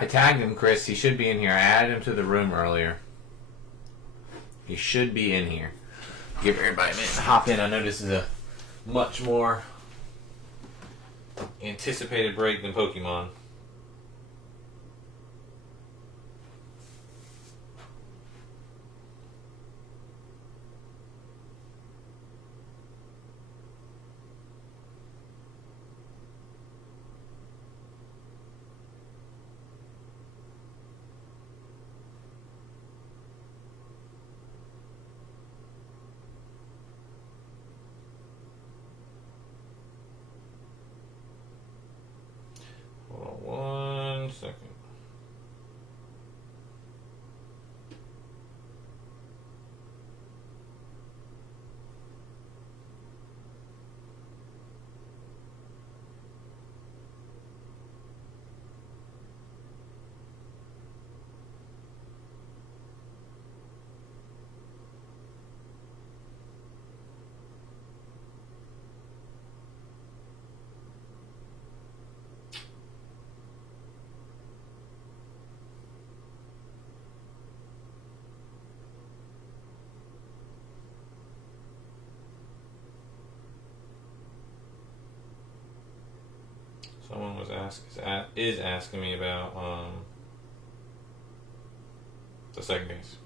I tagged him, Chris. He should be in here. I added him to the room earlier. He should be in here. Give everybody a minute to hop in. I know this is a much more anticipated break than Pokemon. Hold on 1 second. Someone was asking me about the second case.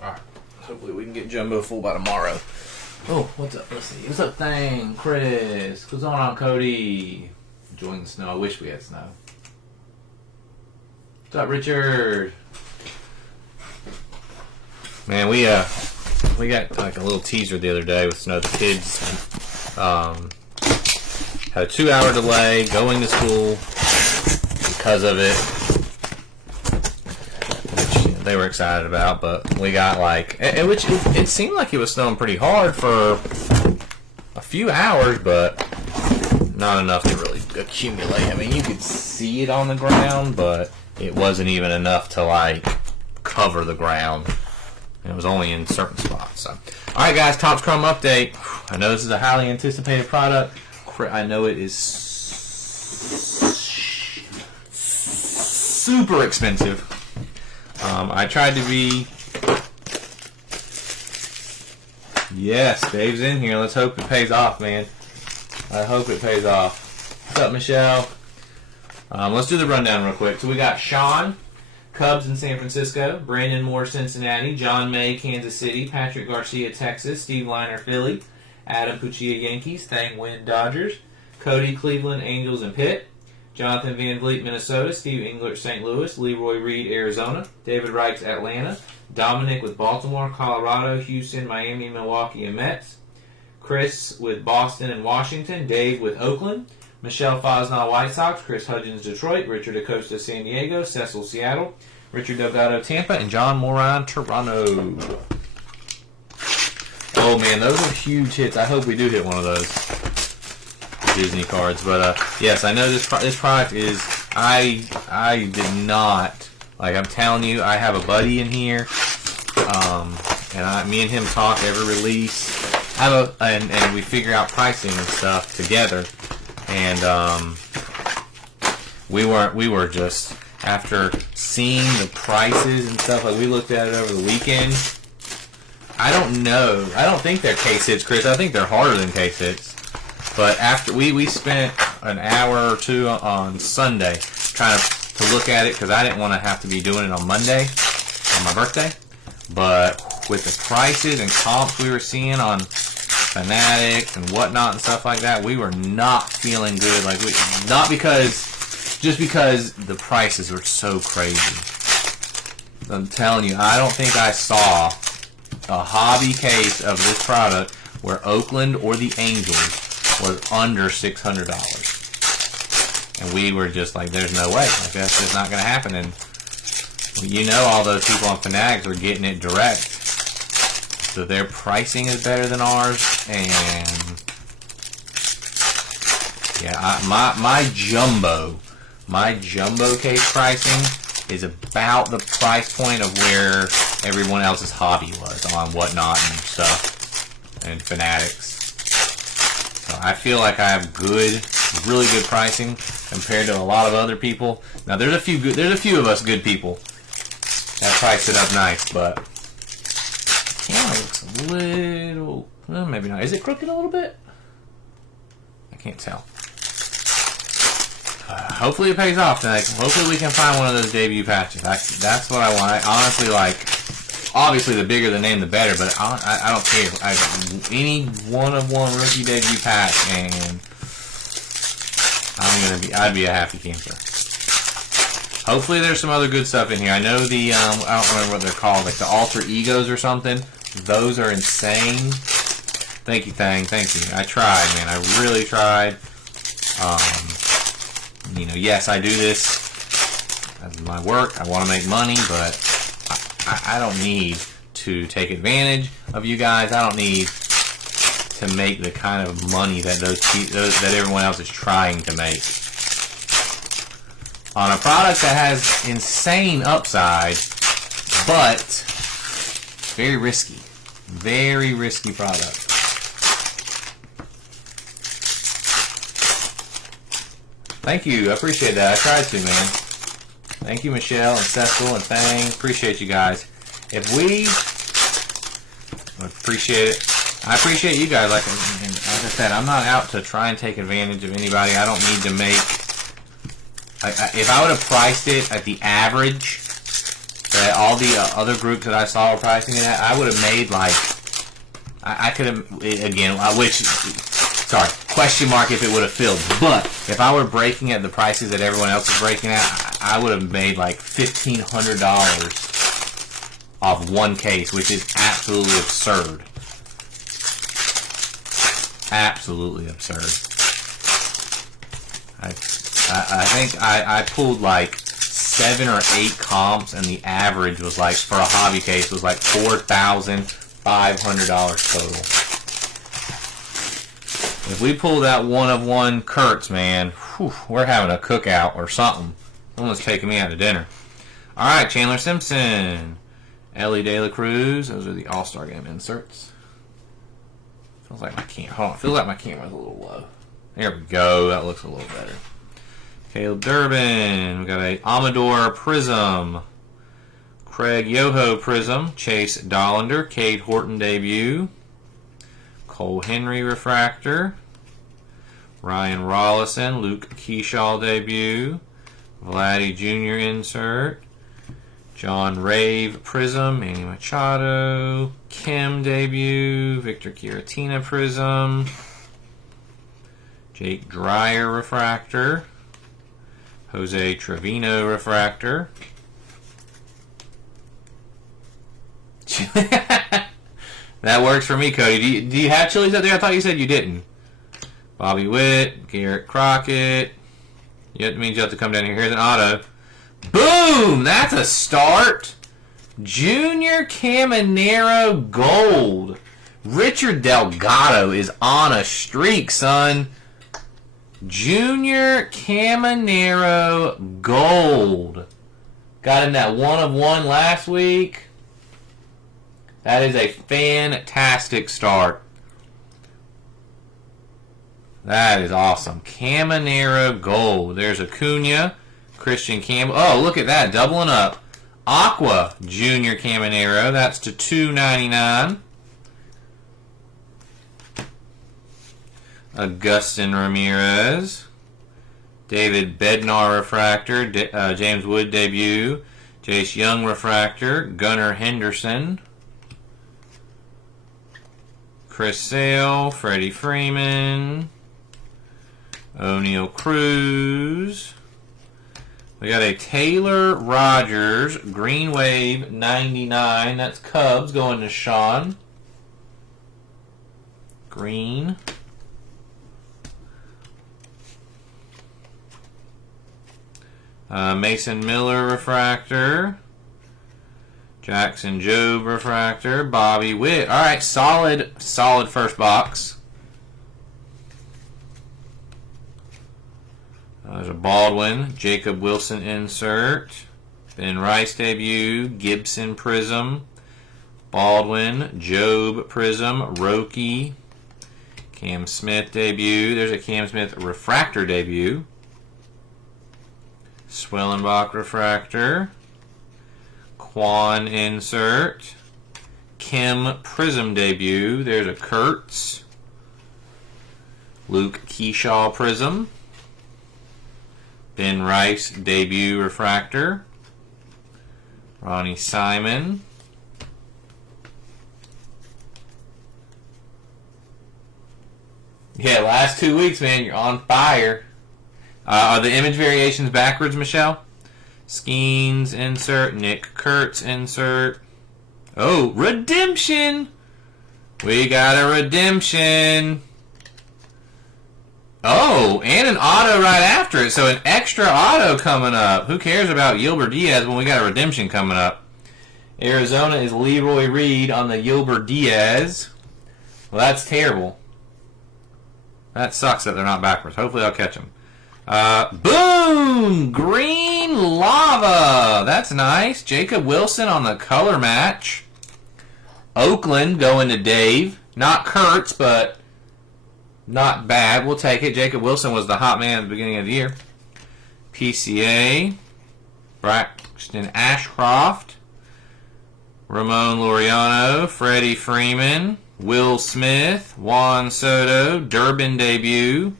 Alright, hopefully we can get Jumbo full by tomorrow. Oh, what's up? Let's see. What's up, Thang? Chris? What's going on, Cody? Enjoying the snow. I wish we had snow. What's up, Richard? Man, we got like a little teaser the other day with snow. The kids had a 2-hour delay going to school because of it. They were excited about, but we got like, it seemed like it was snowing pretty hard for a few hours, but not enough to really accumulate. I mean, you could see it on the ground, but it wasn't even enough to like cover the ground. It was only in certain spots. So, all right, guys, Topps Chrome update. I know this is a highly anticipated product. I know it is super expensive. I tried to be... Yes, Dave's in here. Let's hope it pays off, man. I hope it pays off. What's up, Michelle? Let's do the rundown real quick. So we got Sean, Cubs in San Francisco. Brandon Moore, Cincinnati. John May, Kansas City. Patrick Garcia, Texas. Steve Liner, Philly. Adam Puccia, Yankees. Thang Nguyen, Dodgers. Cody, Cleveland, Angels, and Pitt. Jonathan Van Vliet, Minnesota. Steve English, St. Louis. Leroy Reed, Arizona. David Reichs, Atlanta. Dominic with Baltimore, Colorado, Houston, Miami, Milwaukee, and Mets. Chris with Boston and Washington. Dave with Oakland. Michelle Fosnall, White Sox. Chris Hudgens, Detroit. Richard Acosta, San Diego. Cecil, Seattle. Richard Delgado, Tampa. And John Moran, Toronto. Oh, man, those are huge hits. I hope we do hit one of those Disney cards, but yes, I know this product is. I did not, like, I'm telling you, I have a buddy in here, and me and him talk every release. And we figure out pricing and stuff together, and we were just, after seeing the prices and stuff, like, we looked at it over the weekend. I don't know. I don't think they're case hits, Chris. I think they're harder than case hits. But after we spent an hour or two on Sunday trying to look at it, because I didn't want to have to be doing it on Monday, on my birthday. But with the prices and comps we were seeing on Fanatics and whatnot and stuff like that, we were not feeling good. Like, just because the prices were so crazy. I'm telling you, I don't think I saw a hobby case of this product where Oakland or the Angels was under $600, and we were just like, "There's no way. Like, that's just not going to happen." And Well, you know all those people on Fanatics are getting it direct. So their pricing is better than ours. And yeah, my jumbo case pricing is about the price point of where everyone else's hobby was on Whatnot and stuff and Fanatics. So I feel like I have really good pricing compared to a lot of other people. Now there's a few of us good people that price it up nice, but the camera looks a little, well, maybe not. Is it crooked a little bit? I can't tell. Hopefully it pays off tonight. Hopefully we can find one of those debut patches. That's what I want. I honestly like. Obviously, the bigger the name, the better. But I don't care. Any one-of-one rookie debut patch, and I'd be a happy camper. Hopefully, there's some other good stuff in here. I know the I don't remember what they're called, like the alter egos or something. Those are insane. Thank you, Thang. Thank you. I tried, man. I really tried. You know, yes, I do this as my work. I want to make money, but I don't need to take advantage of you guys. I don't need to make the kind of money that that everyone else is trying to make on a product that has insane upside, but very risky. Very risky product. Thank you. I appreciate that. I tried to, man. Thank you, Michelle and Cecil and Thang. Appreciate you guys. I appreciate it. I appreciate you guys. Like I said, I'm not out to try and take advantage of anybody. I don't need to make. If I would have priced it at the average that all the other groups that I saw were pricing it at, I would have made like. I could have again, sorry, question mark if it would have filled. But if I were breaking at the prices that everyone else is breaking at, I would have made like $1,500 off one case, which is absolutely absurd. Absolutely absurd. I think I pulled like 7 or 8 comps, and the average was like, for a hobby case, was like $4,500 total. If we pull that one-of-one Kurtz, man, whew, we're having a cookout or something. Someone's taking me out to dinner. All right, Chandler Simpson, Ellie De La Cruz. Those are the All-Star Game inserts. Feels like my camera. Hold on. Feels like my camera's a little low. There we go. That looks a little better. Caleb Durbin. We got a Amador Prism. Craig Yoho Prism. Chase Dollander. Cade Horton debut. Cole Henry Refractor. Ryan Rollison. Luke Keyshaw debut. Vladdy Jr. insert. John Rave Prism. Manny Machado. Kim debut. Victor Kiratina Prism. Jake Dreyer Refractor. Jose Trevino Refractor. That works for me, Cody. Do you have Chili's up there? I thought you said you didn't. Bobby Witt, Garrett Crockett. That means you have to come down here. Here's an auto. Boom! That's a start. Junior Caminero Gold. Richard Delgado is on a streak, son. Junior Caminero Gold. Got him that one-of-one last week. That is a fantastic start. That is awesome. Caminero Gold. There's Acuna. Christian Campbell. Oh, look at that. Doubling up. Aqua Junior Caminero. That's to $2.99. Augustin Ramirez. David Bednar Refractor. James Wood debut. Jace Young Refractor. Gunnar Henderson. Chris Sale. Freddie Freeman. O'Neal Cruz. We got a Taylor Rogers Green Wave 99. That's Cubs going to Sean. Green. Mason Miller Refractor. Jackson Jobe refractor. Bobby Witt. All right, solid first box. There's a Baldwin, Jacob Wilson insert. Ben Rice debut. Gibson Prism. Baldwin, Jobe Prism. Roki. Cam Smith debut. There's a Cam Smith refractor debut. Swellenbach refractor. Quan insert. Kim Prism debut. There's a Kurtz. Luke Keyshaw Prism. Ben Rice debut refractor. Ronnie Simon. Yeah, last 2 weeks, man, you're on fire. Are the image variations backwards, Michelle? Skeens insert. Nick Kurtz insert. Oh, redemption! We got a redemption. Oh, and an auto right after it. So an extra auto coming up. Who cares about Yilber Diaz when we got a redemption coming up? Arizona is Leroy Reed on the Yilber Diaz. Well, that's terrible. That sucks that they're not backwards. Hopefully I'll catch them. Boom! Green Lava. That's nice. Jacob Wilson on the color match. Oakland going to Dave. Not Kurtz, but not bad. We'll take it. Jacob Wilson was the hot man at the beginning of the year. PCA. Braxton Ashcroft. Ramon Laureano. Freddie Freeman. Will Smith, Juan Soto, Durbin debut,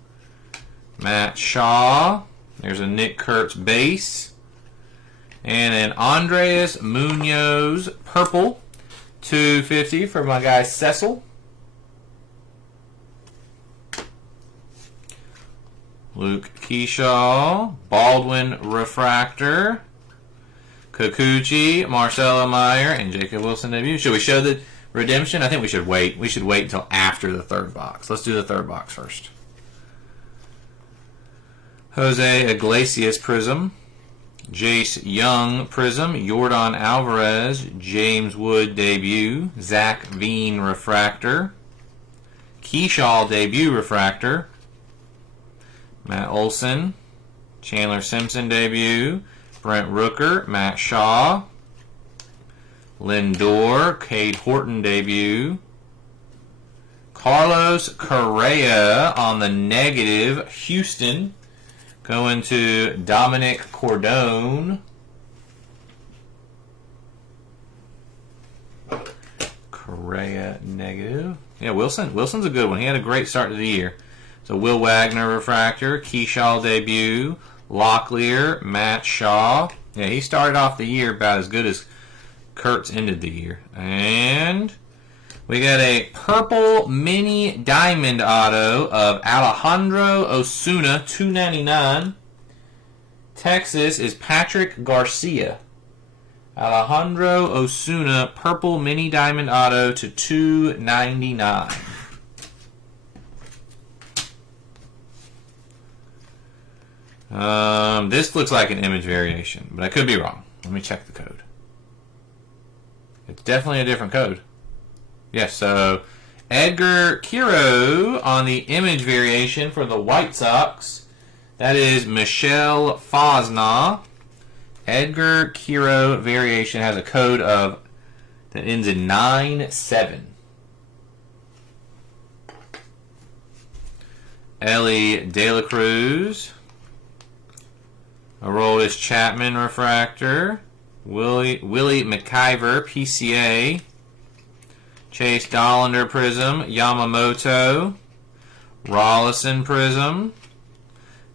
Matt Shaw, there's a Nick Kurtz base, and an Andres Munoz purple, 250 for my guy Cecil. Luke Keyshaw, Baldwin refractor, Kikuchi, Marcelo Meyer, and Jacob Wilson debut. Should we show the redemption? I think we should wait. We should wait until after the third box. Let's do the third box first. Jose Iglesias Prism. Jace Young Prism. Yordan Alvarez. James Wood debut. Zach Veen refractor. Keyshaw debut refractor. Matt Olson. Chandler Simpson debut. Brent Rooker. Matt Shaw. Lindor, Cade Horton debut. Carlos Correa on the negative. Houston. Going to Dominic Cordone. Correa negative. Yeah, Wilson's a good one. He had a great start to the year. So Will Wagner refractor. Keyshaw debut. Locklear, Matt Shaw. Yeah, he started off the year about as good as Kurtz ended the year. And we got a purple mini diamond auto of Alejandro Osuna, $2.99. Texas is Patrick Garcia. Alejandro Osuna, purple mini diamond auto to $2.99. This looks like an image variation, but I could be wrong. Let me check the code. It's definitely a different code. Yes, so Edgar Quiro on the image variation for the White Sox. That is Michelle Fosna. Edgar Quiro variation has a code of that ends in 97. Ellie De La Cruz. Aroldis Chapman refractor. Willie McIver PCA. Chase Dollander Prism. Yamamoto. Rollison Prism.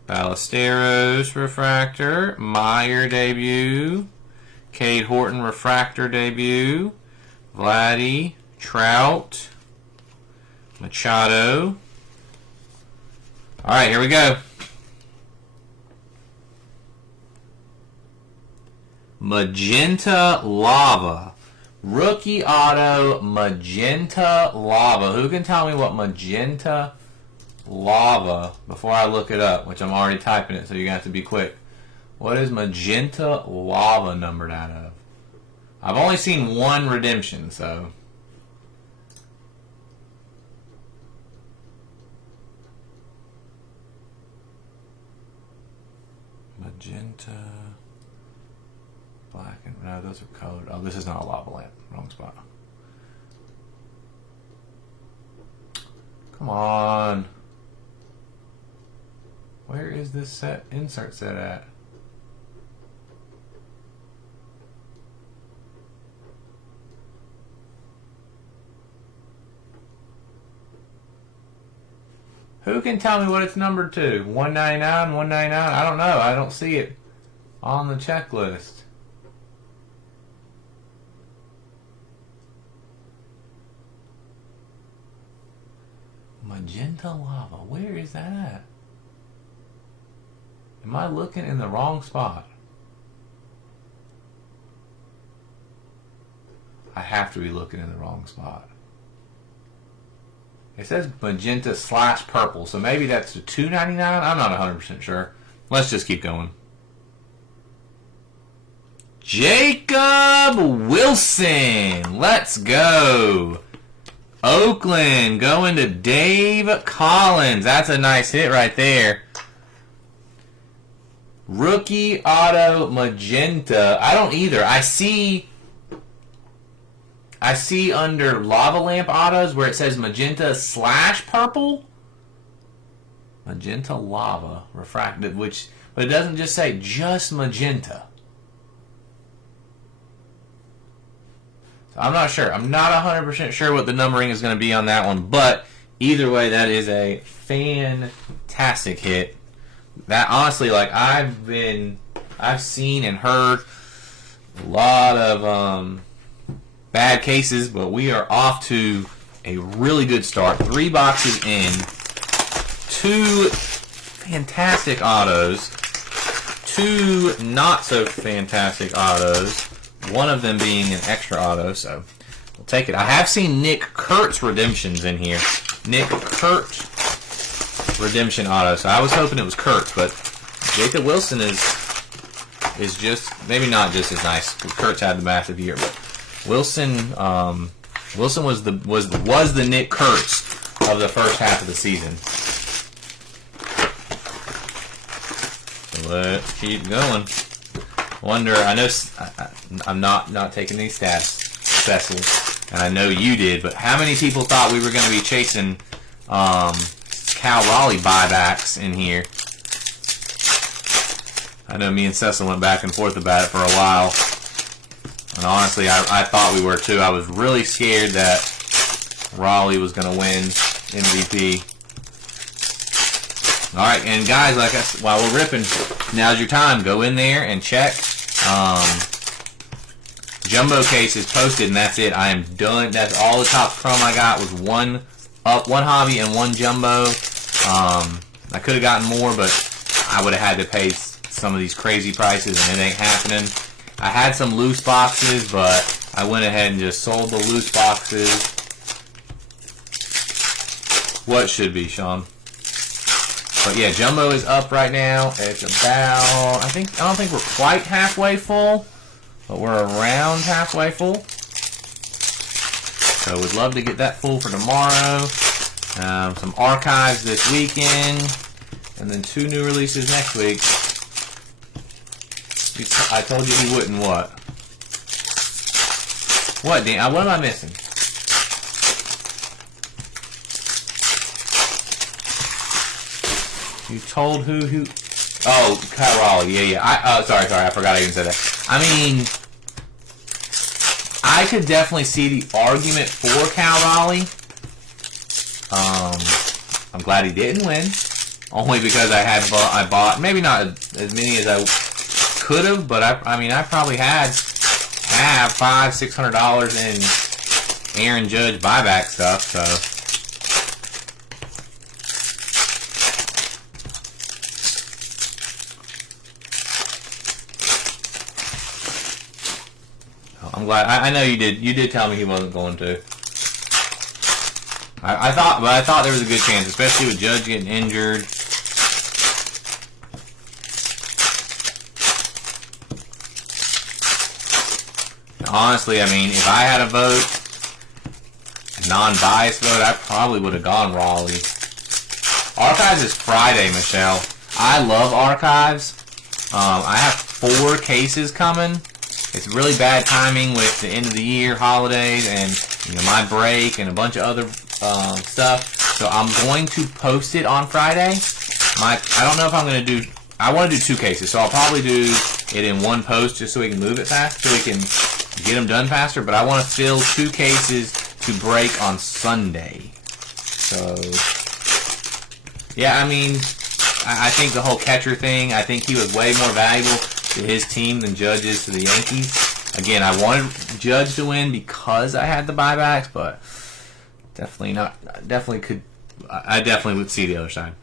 Ballesteros refractor. Meyer debut. Cade Horton refractor debut. Vladdy. Trout. Machado. Alright, here we go. Magenta Lava. Rookie auto Magenta Lava. Who can tell me what Magenta Lava, before I look it up, which I'm already typing it, so you're going to have to be quick. What is Magenta Lava numbered out of? I've only seen one redemption, so. Magenta. Black and no, those are colored. Oh, this is not a lava lamp. Wrong spot. Come on. Where is this set insert set at? Who can tell me what it's numbered to? 199, 199? I don't know. I don't see it on the checklist. Magenta lava. Where is that at? Am I looking in the wrong spot? I have to be looking in the wrong spot. It says magenta / purple, so maybe that's the $2.99. I'm not 100% sure. Let's just keep going. Jacob Wilson. Let's go. Oakland going to Dave Collins. That's a nice hit right there. Rookie auto magenta. I don't either. I see under lava lamp autos where it says magenta / purple. Magenta lava refracted, but it doesn't just say just magenta. So I'm not sure. I'm not 100% sure what the numbering is going to be on that one, but either way, that is a fantastic hit. That honestly, like I've seen and heard a lot of bad cases, but we are off to a really good start. 3 boxes in, 2 fantastic autos, 2 not so fantastic autos, one of them being an extra auto, so we'll take it. I have seen Nick Kurtz redemptions in here. Nick Kurtz redemption auto, so I was hoping it was Kurtz, but Jacob Wilson is just maybe not just as nice. Kurtz had the massive year, but Wilson was the Nick Kurtz of the first half of the season. So let's keep going. Wonder, I know I'm not taking these stats, Cecil, and I know you did, but how many people thought we were going to be chasing Cal Raleigh buybacks in here? I know me and Cecil went back and forth about it for a while, and honestly, I thought we were too. I was really scared that Raleigh was going to win MVP. All right, and guys, like while we're ripping, now's your time. Go in there and check. Jumbo case is posted, and that's it. I am done. That's all the top chrome I got was one hobby and 1 jumbo. I could have gotten more, but I would have had to pay some of these crazy prices, and it ain't happening. I had some loose boxes, but I went ahead and just sold the loose boxes. What should be, Sean? But yeah, jumbo is up right now. It's about, I don't think we're quite halfway full, but we're around halfway full. So we'd love to get that full for tomorrow. Some archives this weekend, and then 2 new releases next week. I told you he wouldn't. What? What, Dan? What am I missing? You told who? Oh, Cal Raleigh. Yeah. Sorry. I forgot I even said that. I mean, I could definitely see the argument for Cal Raleigh. I'm glad he didn't win, only because I bought maybe not as many as I could have, but I mean I probably have $500-600 in Aaron Judge buyback stuff, so. I'm glad. I know you did. You did tell me he wasn't going to. I thought there was a good chance, especially with Judge getting injured. honestly, I mean, if I had a vote, non-biased vote, I probably would have gone Raleigh. Archives is Friday, Michelle. I love Archives. I have 4 cases coming. It's really bad timing with the end of the year, holidays, and my break and a bunch of other stuff. So I'm going to post it on Friday. I don't know if I'm going to do. I want to do 2 cases, so I'll probably do it in one post just so we can move it fast, so we can get them done faster. But I want to fill 2 cases to break on Sunday. So yeah, I mean, I think the whole catcher thing, I think he was way more valuable to his team than Judge is to the Yankees. Again, I wanted Judge to win because I had the buybacks, but definitely not. I definitely would see the other side.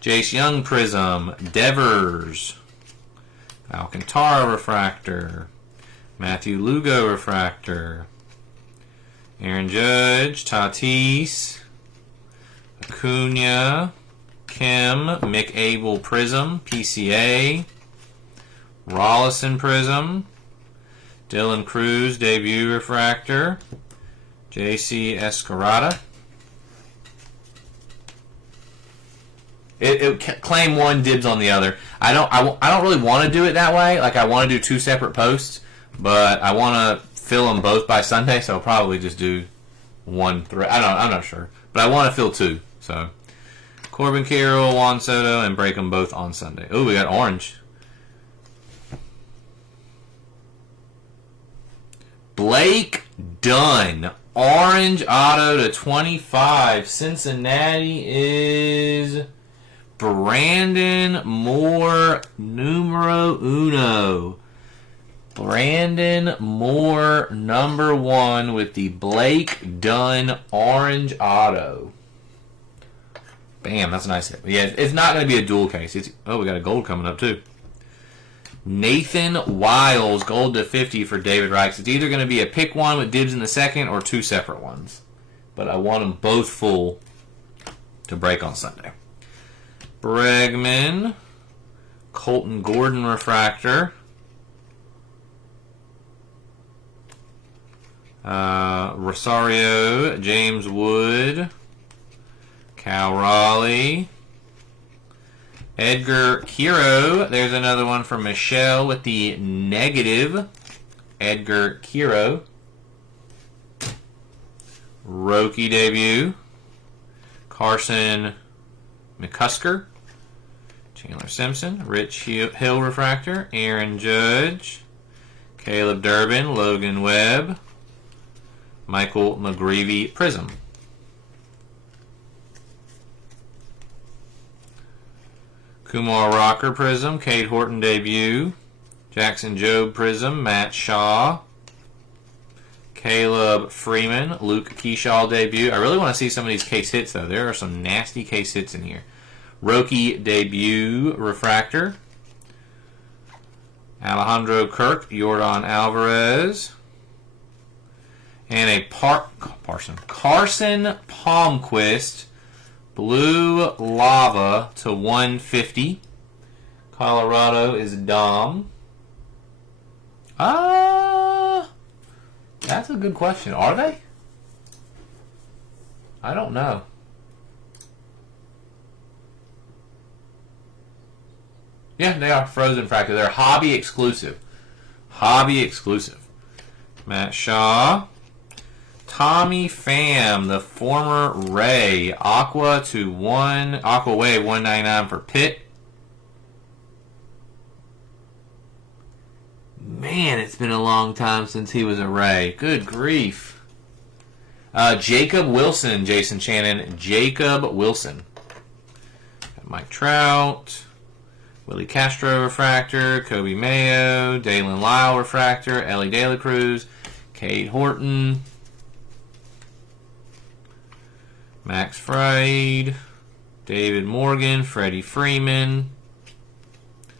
Jace Young Prism, Devers, Alcantara Refractor, Matthew Lugo Refractor, Aaron Judge, Tatis, Acuna, Kim, Mick Abel Prism, PCA, Rollison Prism, Dylan Cruz Debut Refractor, JC Escarada. Claim one, dibs on the other. I don't really want to do it that way. Like, I want to do 2 separate posts, but I want to fill them both by Sunday, so I'll probably just do 1 thread. I'm not sure, but I want to fill 2. So Corbin Carroll, Juan Soto, and break them both on Sunday. Oh, we got orange. Blake Dunn, orange auto to 25. Cincinnati is Brandon Moore, numero uno. Brandon Moore, number 1, with the Blake Dunn orange auto. Bam, that's a nice hit. Yeah, it's not going to be a dual case. We got a gold coming up too. Nathan Wiles, gold to 50 for David Reichs. It's either going to be a pick one with dibs in the second or 2 separate ones. But I want them both full to break on Sunday. Bregman, Colton Gordon Refractor, Rosario, James Wood, Cal Raleigh, Edgar Quiro. There's another one for Michelle with the negative. Edgar Quiro. Rookie debut. Carson McCusker. Chandler Simpson. Rich Hill Refractor. Aaron Judge. Caleb Durbin. Logan Webb. Michael McGreevy Prism. Kumar Rocker Prism, Cade Horton debut, Jackson Jobe Prism, Matt Shaw, Caleb Freeman, Luke Keyshaw debut. I really want to see some of these case hits though. There are some nasty case hits in here. Roki debut Refractor, Alejandro Kirk, Yordan Alvarez, and a Carson Palmquist. Blue Lava to 150. Colorado is Dom. That's a good question. Are they? I don't know. Yeah, they are Frozen Fractor. They're hobby exclusive. Hobby exclusive. Matt Shaw. Tommy Pham, the former Ray, Aqua to 1, Aqua Wave 199 for Pitt. Man, it's been a long time since he was a Ray. Good grief. Jacob Wilson, Jason Shannon, Jacob Wilson. Mike Trout, Willie Castro Refractor, Kobe Mayo, Dalen Lyle Refractor, Ellie De La Cruz, Cade Horton, Max Fried, David Morgan, Freddie Freeman,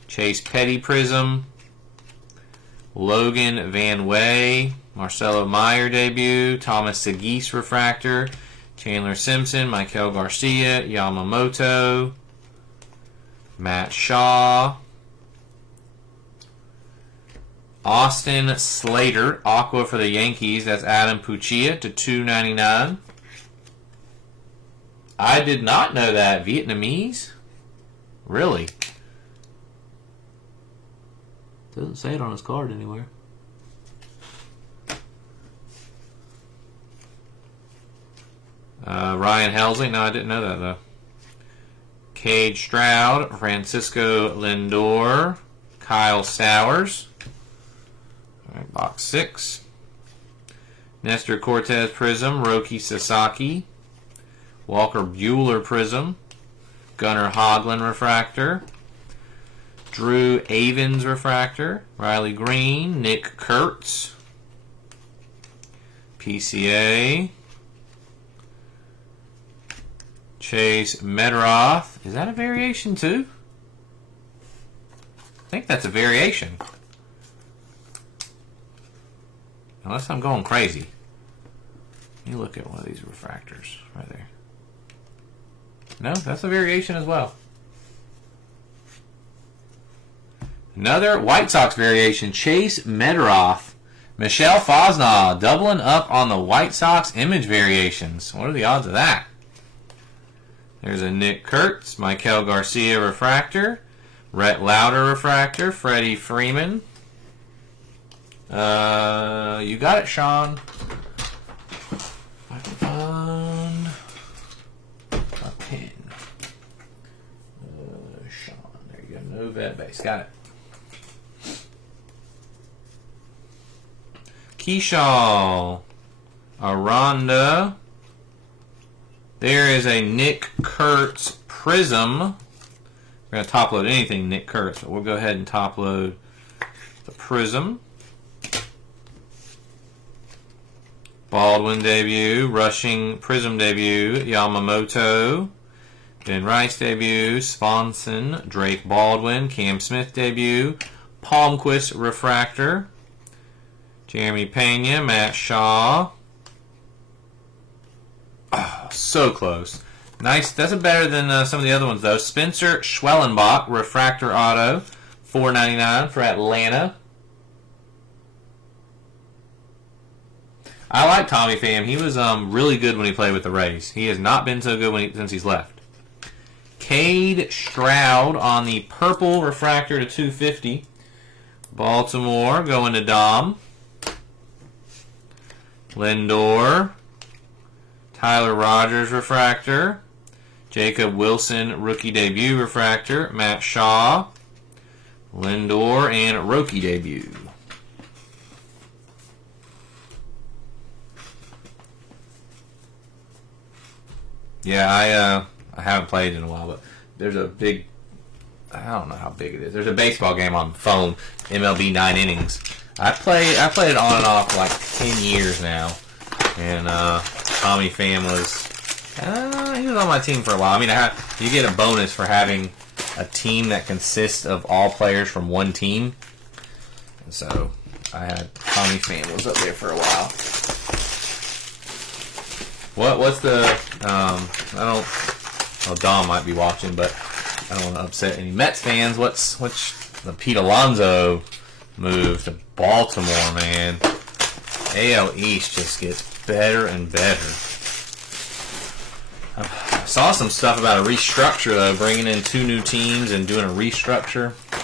Chase Petty Prism, Logan Van Way, Marcelo Meyer debut, Thomas Segis Refractor, Chandler Simpson, Michael Garcia, Yamamoto, Matt Shaw, Austin Slater, Aqua for the Yankees. That's Adam Puchia to $2.99. I did not know that. Vietnamese? Really? Doesn't say it on his card anywhere. Ryan Helsley. No, I didn't know that, though. Cade Stroud, Francisco Lindor, Kyle Sowers. All right, box 6. Nestor Cortez Prism, Roki Sasaki. Walker Buehler Prism. Gunnar Hoglund Refractor. Drew Avens Refractor. Riley Green. Nick Kurtz. PCA. Chase Medroth. Is that a variation too? I think that's a variation. Unless I'm going crazy. Let me look at one of these refractors right there. No, that's a variation as well. Another White Sox variation. Chase Medroth. Michelle Fosnaugh doubling up on the White Sox image variations. What are the odds of that? There's a Nick Kurtz, Michael Garcia Refractor, Rhett Lauder Refractor, Freddie Freeman. You got it, Sean. If I can find a pen. Sean, there you go. No vet base. Got it. Keyshaw, Aranda. There is a Nick Kurtz Prism. We're going to top load anything Nick Kurtz, but we'll go ahead and top load the Prism. Baldwin debut, Rushing Prism debut, Yamamoto. Ben Rice debut, Swanson, Drake Baldwin, Cam Smith debut, Palmquist Refractor, Jeremy Pena, Matt Shaw. Oh, so close. Nice. That's better than some of the other ones, though. Spencer Schwellenbach, Refractor Auto, $4.99 for Atlanta. I like Tommy Pham. He was really good when he played with the Rays. He has not been so good since he's left. Cade Stroud on the purple refractor to $2.50. Baltimore going to Dom. Lindor. Tyler Rogers refractor. Jacob Wilson rookie debut refractor. Matt Shaw. Lindor and rookie debut. Yeah, I haven't played in a while, but there's a big, I don't know how big it is. There's a baseball game on the phone, MLB 9 Innings. I played it on and off for like 10 years now, and Tommy Pham he was on my team for a while. I mean, you get a bonus for having a team that consists of all players from one team, and so I had Tommy Pham was up there for a while. What's the Dom might be watching, but I don't want to upset any Mets fans. What's the Pete Alonso move to Baltimore, man? AL East just gets better and better. I saw some stuff about a restructure, though, bringing in 2 new teams and doing a restructure. I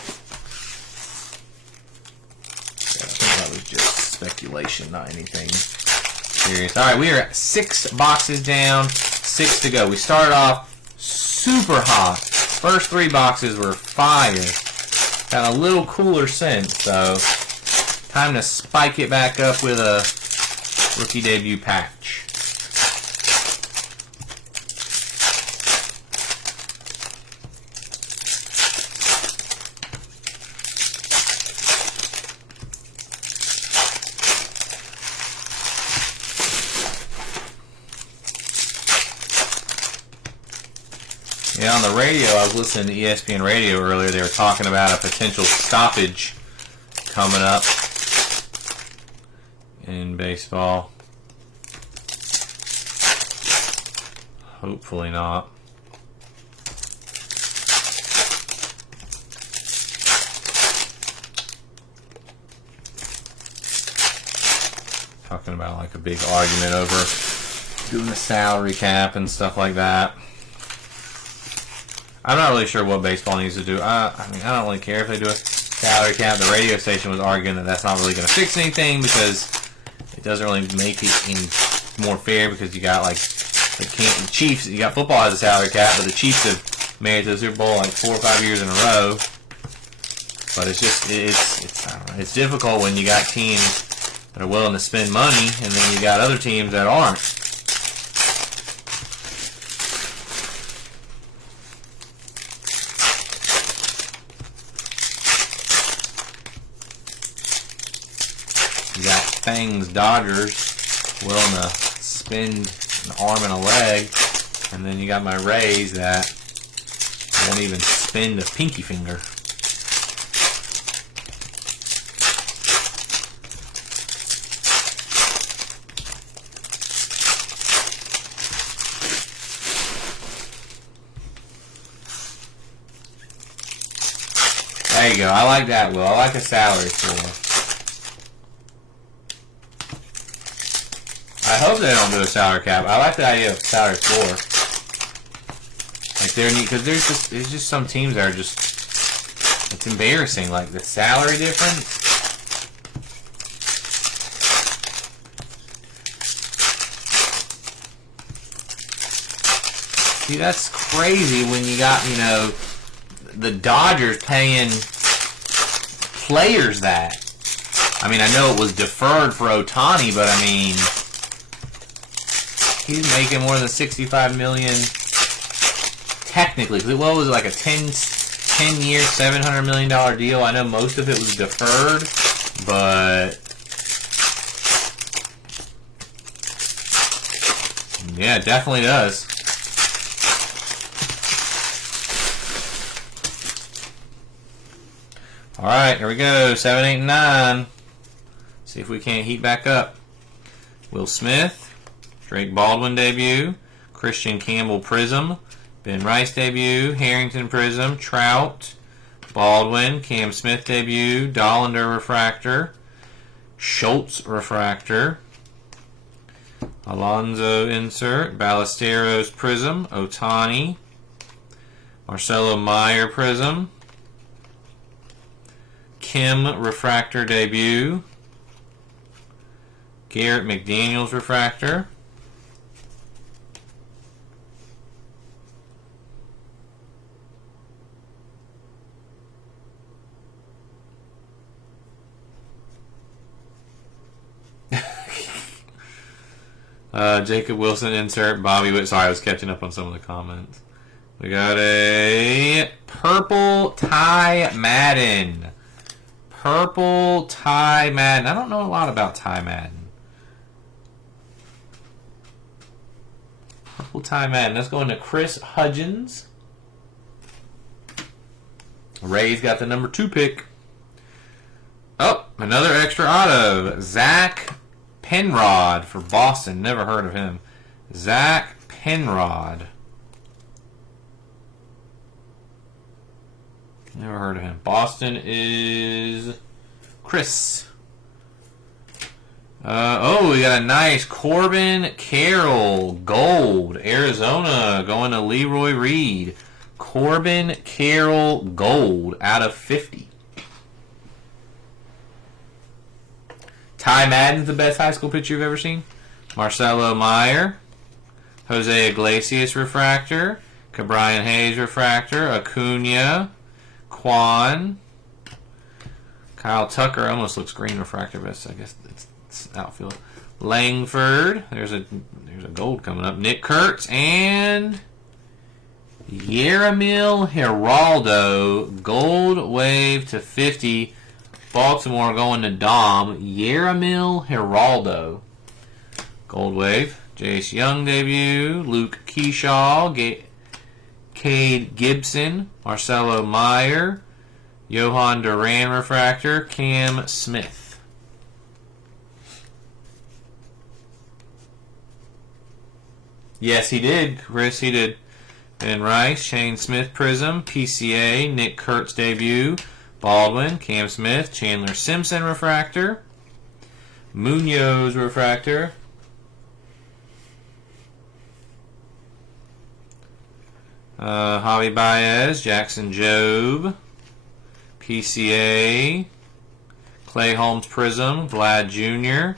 think that was just speculation, not anything serious. All right, we are at 6 boxes down, 6 to go. We started off super hot. First 3 boxes were fire. Got a little cooler since, so time to spike it back up with a rookie debut patch. Yeah, on the radio, I was listening to ESPN Radio earlier. They were talking about a potential stoppage coming up in baseball. Hopefully not. talking about like a big argument over doing a salary cap and stuff like that. I'm not really sure what baseball needs to do. I mean, I don't really care if they do a salary cap. The radio station was arguing that that's not really going to fix anything because it doesn't really make it any more fair because you got like the Chiefs. You got football as a salary cap, but the Chiefs have made it to the Super Bowl like 4 or 5 years in a row. But it's just I don't know, it's difficult when you got teams that are willing to spend money and then you got other teams that aren't. You got Fangs Dodgers willing to spend an arm and a leg, and then you got my Rays that won't even spend a pinky finger. There you go. I like that, Will. I like a salary floor. I hope they don't do a salary cap. I like the idea of salary floor. Like they're neat because there's just some teams that are just, it's embarrassing. Like the salary difference. See, that's crazy when you got, you know, the Dodgers paying players that. I mean, I know it was deferred for Ohtani, but I mean, he's making more than $65 million technically. What was it, like a 10-year, $700 million deal? I know most of it was deferred, but yeah, it definitely does. All right, here we go. 7, 8, and 9. See if we can't heat back up. Will Smith, Drake Baldwin debut, Christian Campbell Prism, Ben Rice debut, Harrington Prism, Trout, Baldwin, Cam Smith debut, Dollander Refractor, Schultz Refractor, Alonso insert, Ballesteros Prism, Ohtani, Marcelo Meyer Prism, Kim Refractor debut, Garrett McDaniels Refractor, Jacob Wilson insert, Bobby Witt. Sorry, I was catching up on some of the comments. We got a purple Ty Madden. Purple Ty Madden. I don't know a lot about Ty Madden. Purple Ty Madden. Let's go into Chris Hudgens. Ray's got the number 2 pick. Oh, another extra auto. Zach Penrod for Boston. Never heard of him. Zach Penrod. Never heard of him. Boston is Chris. We got a nice Corbin Carroll Gold. Arizona going to Leroy Reed. Corbin Carroll Gold out of 50. Ty Madden's the best high school pitcher you've ever seen. Marcelo Meyer. Jose Iglesias Refractor. Cabrian Hayes Refractor. Acuna. Quan. Kyle Tucker almost looks green refractor, but I guess it's outfield. Langford. There's a gold coming up. Nick Kurtz and Yeramil Geraldo. Gold wave to 50. Baltimore going to Dom. Yeramil Geraldo. Gold wave. Jace Young debut. Luke Keyshaw. Cade Gibson, Marcelo Meyer, Johan Duran Refractor, Cam Smith. Yes, he did, Chris, he did. Ben Rice, Shane Smith Prism, PCA, Nick Kurtz debut, Baldwin, Cam Smith, Chandler Simpson Refractor, Munoz refractor. Javi Baez, Jackson Jobe, PCA, Clay Holmes Prism, Vlad Jr.,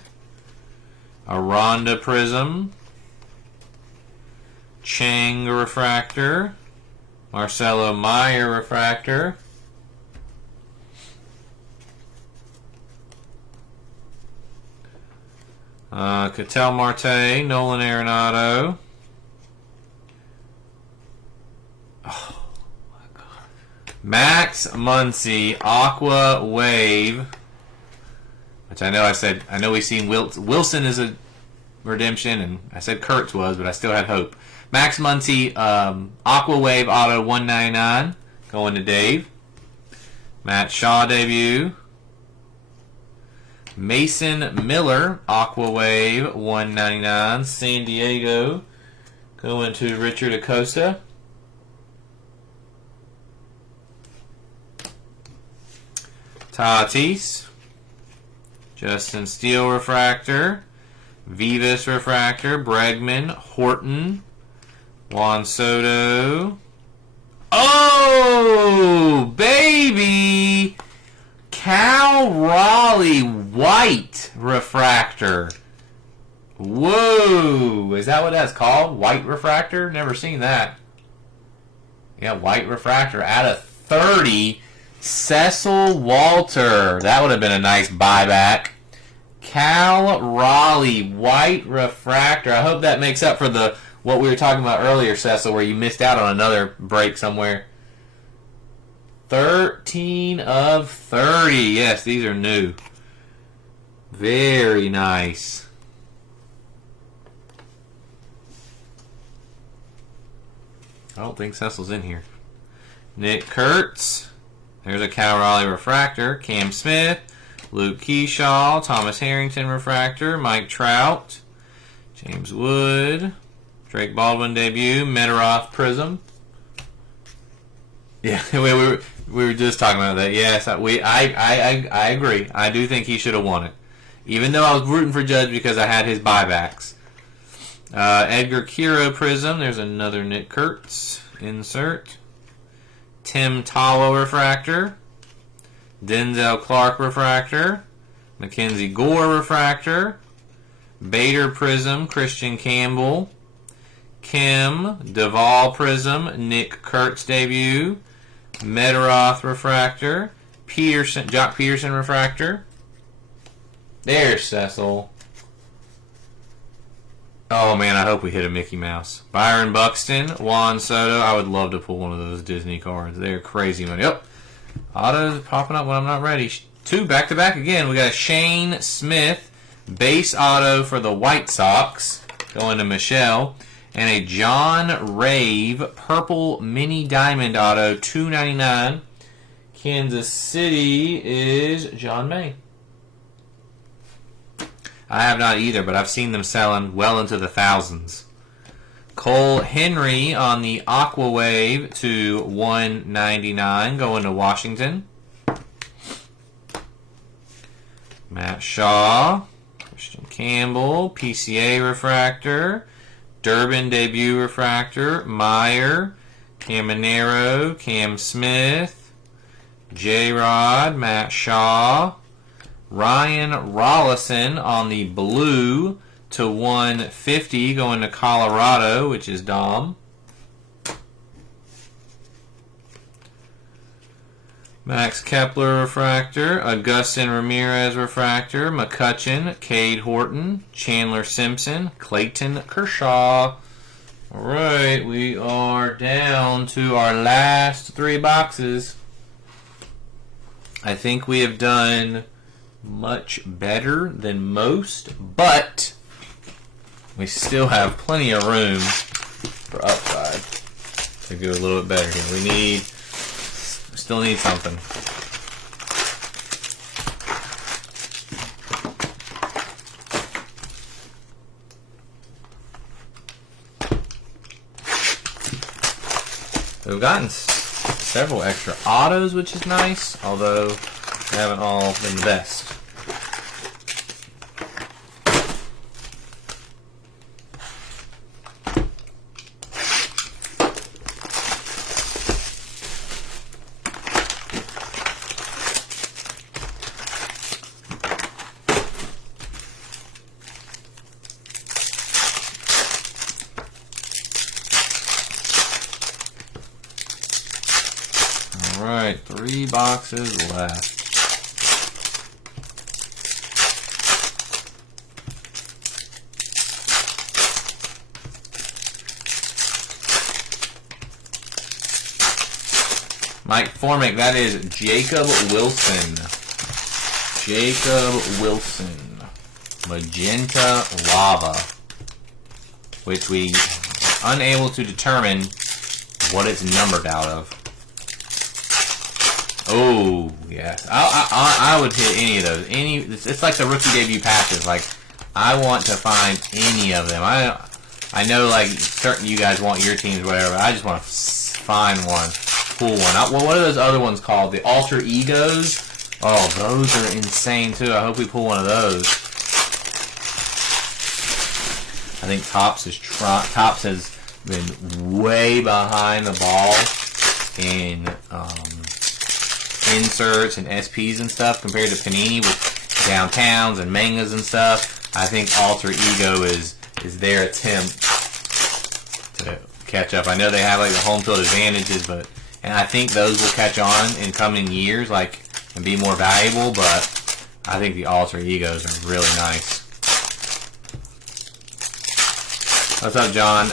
Aranda Prism, Chang refractor, Marcelo Meyer refractor, Ketel Marte, Nolan Arenado. Oh my God. Max Muncy, Aqua Wave. Which I know we've seen Wilson is a redemption, and I said Kurtz was, but I still had hope. Max Muncy, Aqua Wave Auto 199, going to Dave. Matt Shaw debut. Mason Miller, Aqua Wave 199, San Diego, going to Richard Acosta. Tatis, Justin Steele refractor, Vivas refractor, Bregman, Horton, Juan Soto. Oh, baby! Cal Raleigh White refractor. Whoa! Is that what that's called? White refractor? Never seen that. Yeah, white refractor out of 30. Cecil Walter. That would have been a nice buyback. Cal Raleigh White refractor. I hope that makes up for what we were talking about earlier, Cecil, where you missed out on another break somewhere. 13 of 30. Yes, these are new. Very nice. I don't think Cecil's in here. Nick Kurtz. There's a Cal Raleigh refractor. Cam Smith. Luke Keyshaw. Thomas Harrington refractor. Mike Trout. James Wood. Drake Baldwin debut. Metaroth Prism. Yeah, we were just talking about that. Yes, I agree. I do think he should have won it. Even though I was rooting for Judge because I had his buybacks. Edgar Kiro Prism. There's another Nick Kurtz insert. Tim Talo refractor. Denzel Clark refractor. Mackenzie Gore refractor. Bader Prism. Christian Campbell. Kim Duvall Prism. Nick Kurtz debut. Metaroth refractor. Jock Peterson refractor. There's Cecil. Oh man, I hope we hit a Mickey Mouse. Byron Buxton, Juan Soto. I would love to pull one of those Disney cards. They're crazy money. Yep. Autos popping up when I'm not ready. 2 back-to-back again. We got a Shane Smith base auto for the White Sox going to Michelle. And a John Rave purple mini diamond auto, $2.99. Kansas City is John May. I have not either, but I've seen them selling well into the thousands. Cole Henry on the Aqua Wave to $1.99, going to Washington. Matt Shaw, Christian Campbell, PCA refractor, Durbin debut refractor, Meyer, Caminero, Cam Smith, J-Rod, Matt Shaw, Ryan Rollison on the blue to $150, going to Colorado, which is Dom. Max Kepler refractor, Augustin Ramirez refractor, McCutchen, Cade Horton, Chandler Simpson, Clayton Kershaw. Alright, we are down to our last 3 boxes. I think we have done much better than most, but we still have plenty of room for upside to do a little bit better here. We still need something. We've gotten several extra autos, which is nice, although they haven't all been the best. Alright, 3 boxes left. Mike Formick, that is Jacob Wilson. Jacob Wilson. Magenta Lava. Which we are unable to determine what it's numbered out of. Oh, yes. I would hit any of those. It's like the rookie debut patches. Like, I want to find any of them. I know, like, certain you guys want your teams or whatever, but I just want to find one. Pull one. Well, what are those other ones called? The Alter Egos? Oh, those are insane, too. I hope we pull one of those. I think Topps has been way behind the ball in inserts and SPs and stuff compared to Panini with downtowns and mangas and stuff. I think Alter Ego is their attempt to catch up. I know they have like the home field advantages, and I think those will catch on in coming years, like, and be more valuable. But I think the Alter Egos are really nice. What's up, John?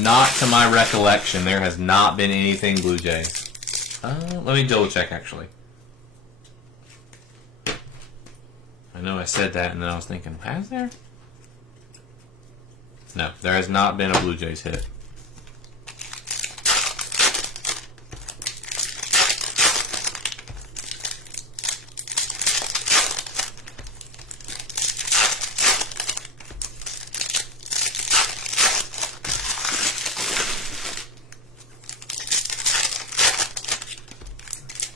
Not to my recollection. There has not been anything Blue Jay. Let me double check, actually. I know I said that, and then I was thinking, has there? No, there has not been a Blue Jays hit.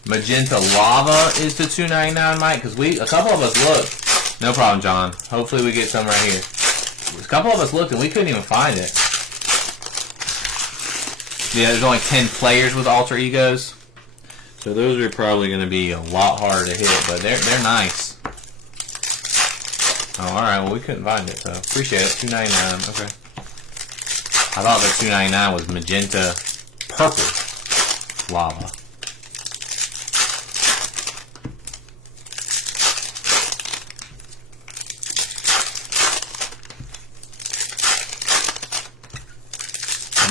Magenta Lava is to $2.99, Mike, because a couple of us looked. No problem, John. Hopefully we get some right here. A couple of us looked and we couldn't even find it. Yeah, there's only 10 players with Alter Egos, so those are probably going to be a lot harder to hit, but they're nice. Oh, all right. Well, we couldn't find it, so appreciate it. $2.99. Okay. I thought that $2.99 was Magenta Purple Lava.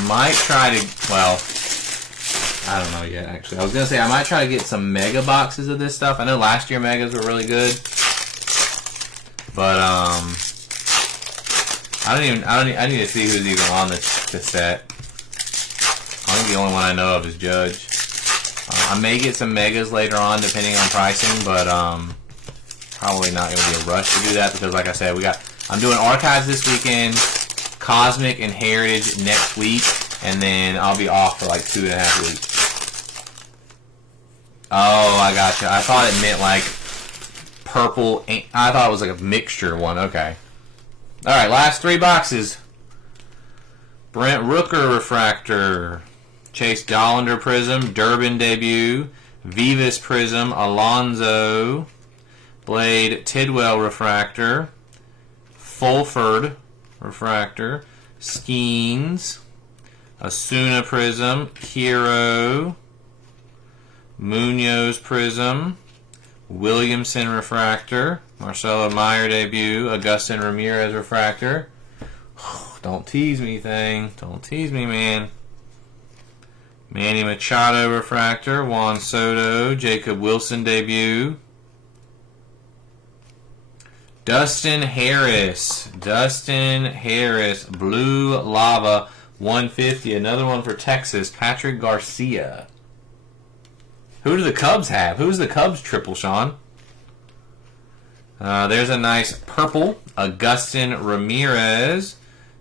Might try to, well, I don't know yet, actually. I was going to say, I might try to get some mega boxes of this stuff. I know last year megas were really good. But, I need to see who's even on this set. I think the only one I know of is Judge. I may get some megas later on, depending on pricing, but, probably not going to be a rush to do that, because like I said, I'm doing archives this weekend, Cosmic and Heritage next week, and then I'll be off for like 2.5 weeks. Oh, I gotcha. I thought it meant like purple. I thought it was like a mixture one. Okay. Alright, last 3 boxes. Brent Rooker Refractor, Chase Dollander Prism, Durbin Debut, Vivas Prism, Alonzo, Blade Tidwell Refractor, Fulford Refractor, Skeens, Asuna Prism, Hero, Munoz Prism, Williamson Refractor, Marcelo Meyer Debut, Agustin Ramirez Refractor. Don't tease me, thing. Don't tease me, man. Manny Machado Refractor, Juan Soto, Jacob Wilson Debut, Dustin Harris, Blue Lava, 150. Another one for Texas, Patrick Garcia. Who do the Cubs have? Who's the Cubs triple, Sean? There's a nice purple, Agustin Ramirez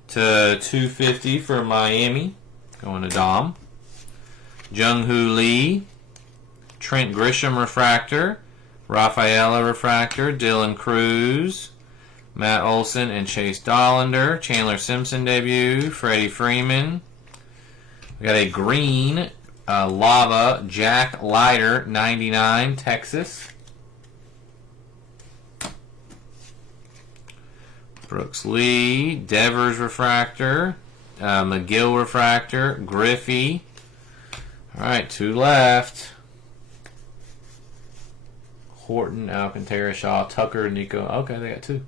to 250 for Miami, going to Dom. Jung-Hoo Lee, Trent Grisham Refractor, Rafaela Refractor, Dylan Cruz, Matt Olson and Chase Dollander, Chandler Simpson Debut, Freddie Freeman. We got a green Lava, Jack Leiter, 99, Texas. Brooks Lee, Devers Refractor, McGill Refractor, Griffey. All right, 2 left. Horton, Alcantara, Shaw, Tucker, Nico. Okay, they got 2.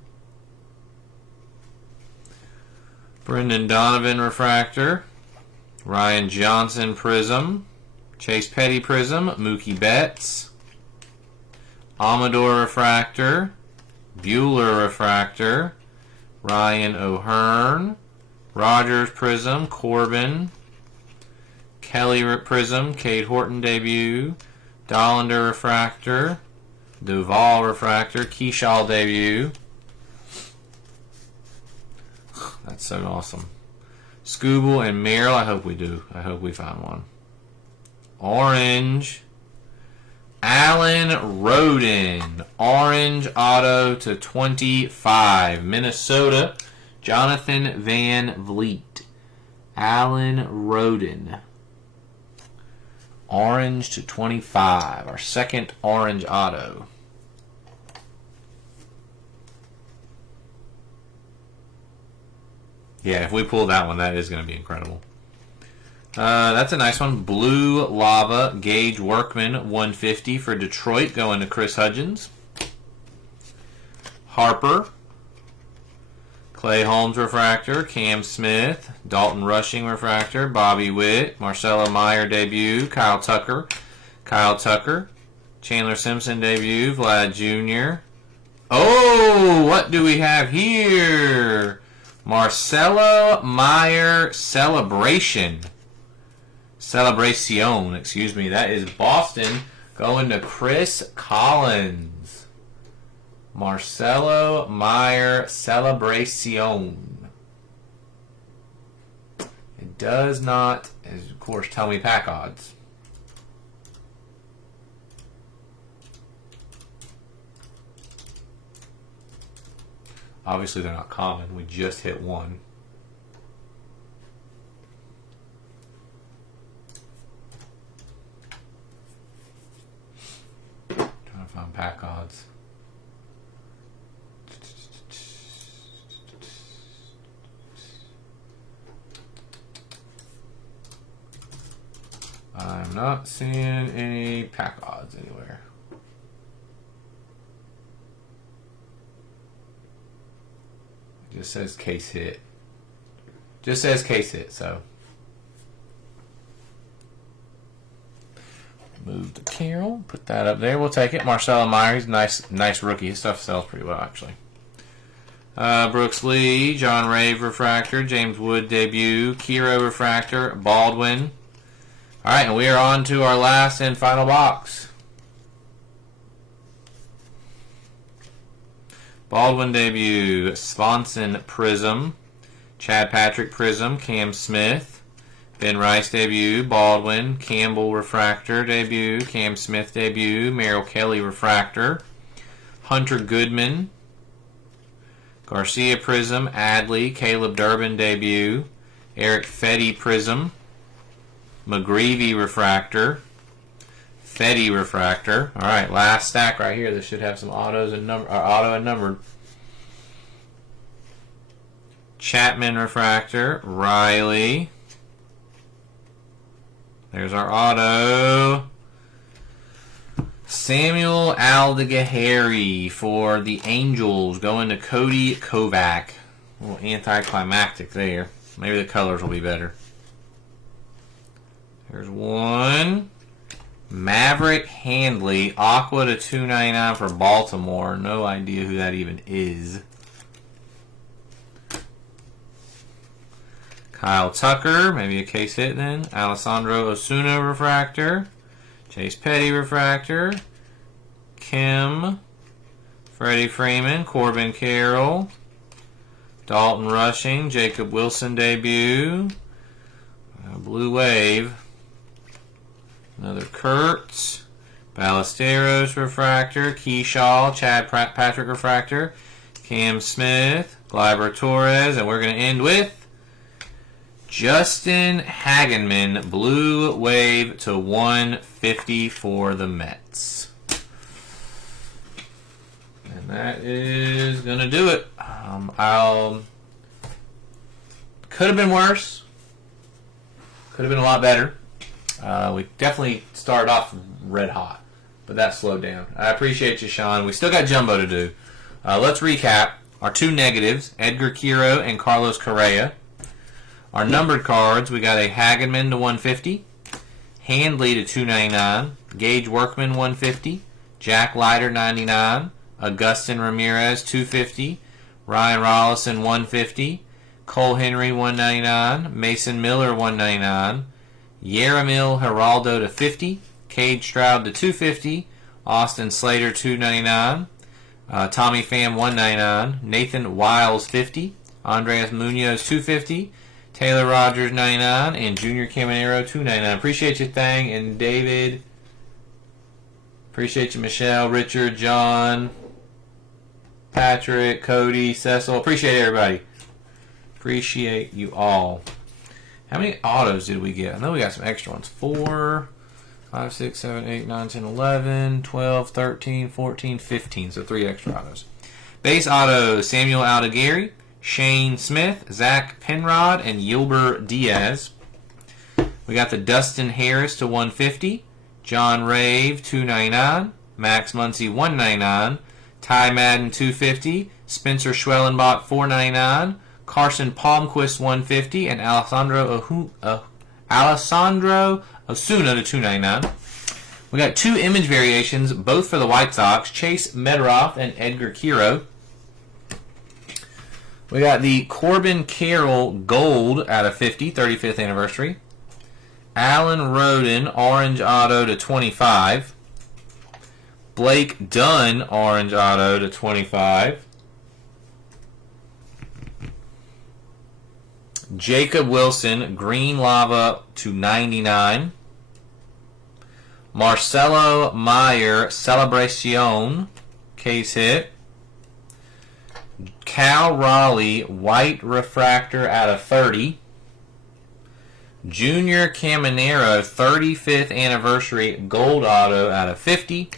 Brendan Donovan refractor. Ryan Johnson prism. Chase Petty prism. Mookie Betts. Amador refractor. Bueller refractor. Ryan O'Hearn. Rogers prism. Corbin. Kelly prism. Cade Horton debut. Dollander refractor. Duvall refractor. Keyshaw debut. That's so awesome. Scooble and Merrill. I hope we do. I hope we find one. Orange. Alan Roden. Orange auto to 25. Minnesota. Jonathan Van Vliet. Alan Roden. Orange to 25. Our second orange auto. Yeah, if we pull that one, that is going to be incredible. That's a nice one. Blue Lava Gage Workman 150 for Detroit going to Chris Hudgens. Harper. Clay Holmes refractor. Cam Smith. Dalton Rushing refractor. Bobby Witt. Marcelo Meyer debut. Kyle Tucker. Chandler Simpson debut. Vlad Jr. Oh, what do we have here? Marcelo Meyer Celebration. Celebration, excuse me. That is Boston going to Chris Collins. Marcelo Meyer Celebration. It does not, of course, tell me pack odds. Obviously, they're not common. We just hit one. Trying to find pack odds. I'm not seeing any pack odds anywhere. It just says case hit. Just says case hit, so. Move the Carroll. Put that up there. We'll take it. Marcelo Meyer, he's nice rookie. His stuff sells pretty well, actually. Brooks Lee, John Rave refractor, James Wood debut, Kiro refractor, Baldwin. All right, and we are on to our last and final box. Baldwin debut, Swanson Prism, Chad Patrick Prism, Cam Smith, Ben Rice debut, Baldwin, Campbell refractor debut, Cam Smith debut, Merrill Kelly refractor, Hunter Goodman, Garcia Prism, Adley, Caleb Durbin debut, Eric Fetty Prism, McGreevy refractor, Fetty refractor. All right, last stack right here. This should have some autos and auto and numbered. Chapman refractor, Riley. There's our auto. Samuel Aldegahari for the Angels going to Cody Kovac. A little anticlimactic there. Maybe the colors will be better. There's one. Maverick Handley, Aqua to $2.99 for Baltimore. No idea who that even is. Kyle Tucker, maybe a case hit then. Alessandro Osuna refractor. Chase Petty refractor. Kim. Freddie Freeman. Corbin Carroll. Dalton Rushing. Jacob Wilson debut. Blue Wave. Another Kurtz. Ballesteros refractor. Keyshaw. Chad Patrick refractor. Cam Smith. Gleyber Torres. And we're going to end with Justin Hagenman, Blue Wave to 150 for the Mets. And that is going to do it. Could have been worse. Could have been a lot better. We definitely started off red hot. but that slowed down. I appreciate you, Sean. We still got jumbo to do. Let's recap. Our two negatives, Edgar Quiro and Carlos Correa. Our numbered cards, we got a Hagenman to 150, Handley to 299, Gage Workman 150, Jack Leiter 99, Augustin Ramirez 250, Ryan Rollison 150, Cole Henry 199, Mason Miller 199, Yaramil Geraldo to 50, Cade Stroud to 250, Austin Slater 299, Tommy Pham 199, Nathan Wiles 50, Andres Munoz 250, Taylor Rogers 99, and Junior Caminero 299. Appreciate you, Thang and David. Appreciate you, Michelle, Richard, John, Patrick, Cody, Cecil. Appreciate everybody. Appreciate you all. How many autos did we get? I know we got some extra ones. 4, 5, 6, 7, 8, 9, 10, 11, 12, 13, 14, 15. So 3 extra autos. Base autos, Samuel Aldegari, Shane Smith, Zach Penrod, and Yilber Diaz. We got the Dustin Harris to 150, John Rave 299, Max Muncy 199, Ty Madden 250, Spencer Schwellenbach 499, Carson Palmquist 150, and Alessandro Osuna to 299. We got 2 image variations, both for the White Sox, Chase Medroff and Edgar Quiro. We got the Corbin Carroll Gold out of 50, 35th anniversary. Alan Roden Orange Auto to 25. Blake Dunn Orange Auto to 25. Jacob Wilson Green Lava to 99. Marcelo Meyer Celebracion case hit. Cal Raleigh White Refractor out of 30. Junior Caminero 35th Anniversary Gold Auto out of 50.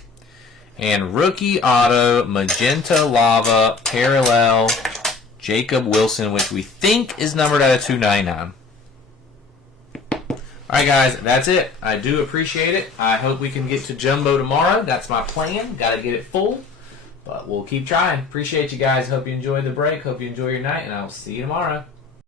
And Rookie Auto Magenta Lava Parallel Jacob Wilson, which we think is numbered out of 299. Alright guys, that's it. I do appreciate it. I hope we can get to Jumbo tomorrow. That's my plan. Got to get it full. But we'll keep trying. Appreciate you guys. Hope you enjoy the break. Hope you enjoy your night. And I'll see you tomorrow.